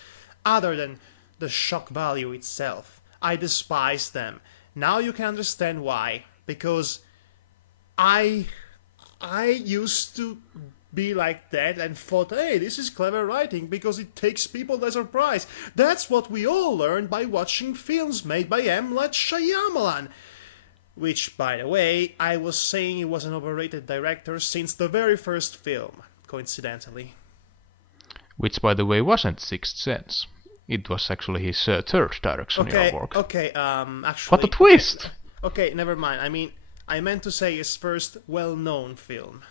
other than the shock value itself. I despise them. Now you can understand why. Because I used to be like that and thought, hey, this is clever writing because it takes people by surprise. That's what we all learned by watching films made by M. Night Shyamalan. Which, by the way, I was saying he was an overrated director since the very first film, coincidentally. Which, by the way, wasn't Sixth Sense. It was actually his third directorial work. Actually... What a twist! Okay, never mind. I meant to say his first well-known film.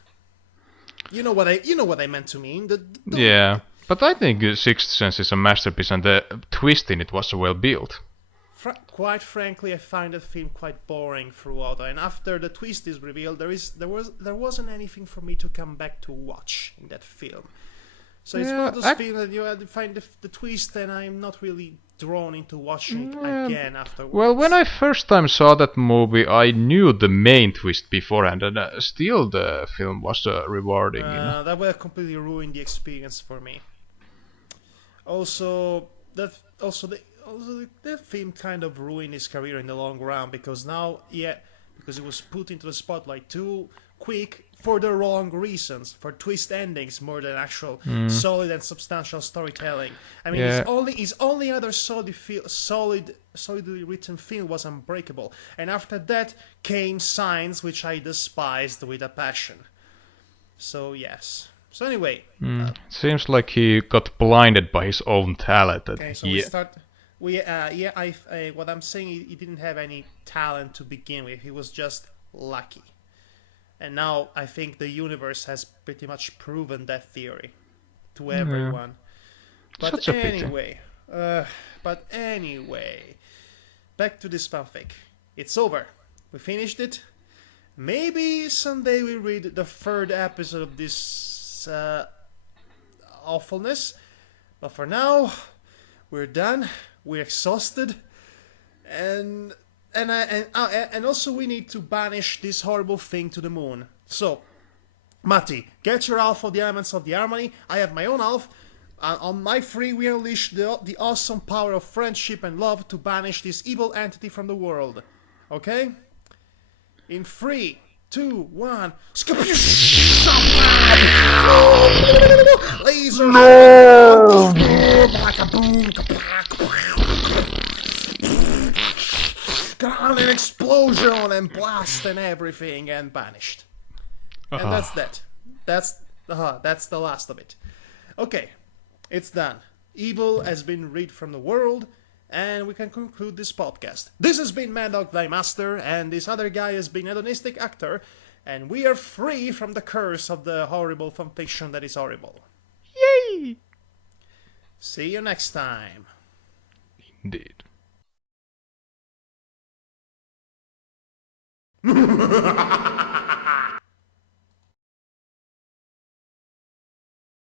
You know what I meant to mean. Yeah, but I think Sixth Sense is a masterpiece, and the twist in it was well built. Quite frankly, I find the film quite boring throughout, and after the twist is revealed, there wasn't anything for me to come back to watch in that film. So it's one of those films that you find the twist, and I'm not really drawn into watching it again afterwards. Well, when I first time saw that movie, I knew the main twist beforehand, and still the film was rewarding. That would have completely ruined the experience for me. Also, the film kind of ruined his career in the long run because it was put into the spotlight too quick for the wrong reasons, for twist endings more than actual solid and substantial storytelling. I mean, his only other solidly written film was Unbreakable, and after that came Signs, which I despised with a passion. So yes. So anyway, seems like he got blinded by his own talent. Okay, so we start. What I'm saying, he didn't have any talent to begin with. He was just lucky. And now I think the universe has pretty much proven that theory to everyone. But anyway, back to this fanfic. It's over. We finished it. Maybe someday we read the third episode of this awfulness. But for now, we're done. We're exhausted, and also we need to banish this horrible thing to the moon. So, Matti, get your elf of the elements of the harmony. I have my own elf. On my free, we unleash the awesome power of friendship and love to banish this evil entity from the world. Okay? In 3, 2, 1. Laser! No! Got an explosion and blast and everything and vanished. And that's that. That's the last of it. Okay, it's done. Evil has been rid from the world, and we can conclude this podcast. This has been Madhog, thy master, and this other guy has been Hedonistic Actor, and we are free from the curse of the horrible fanfiction that is horrible. Yay! See you next time. Indeed.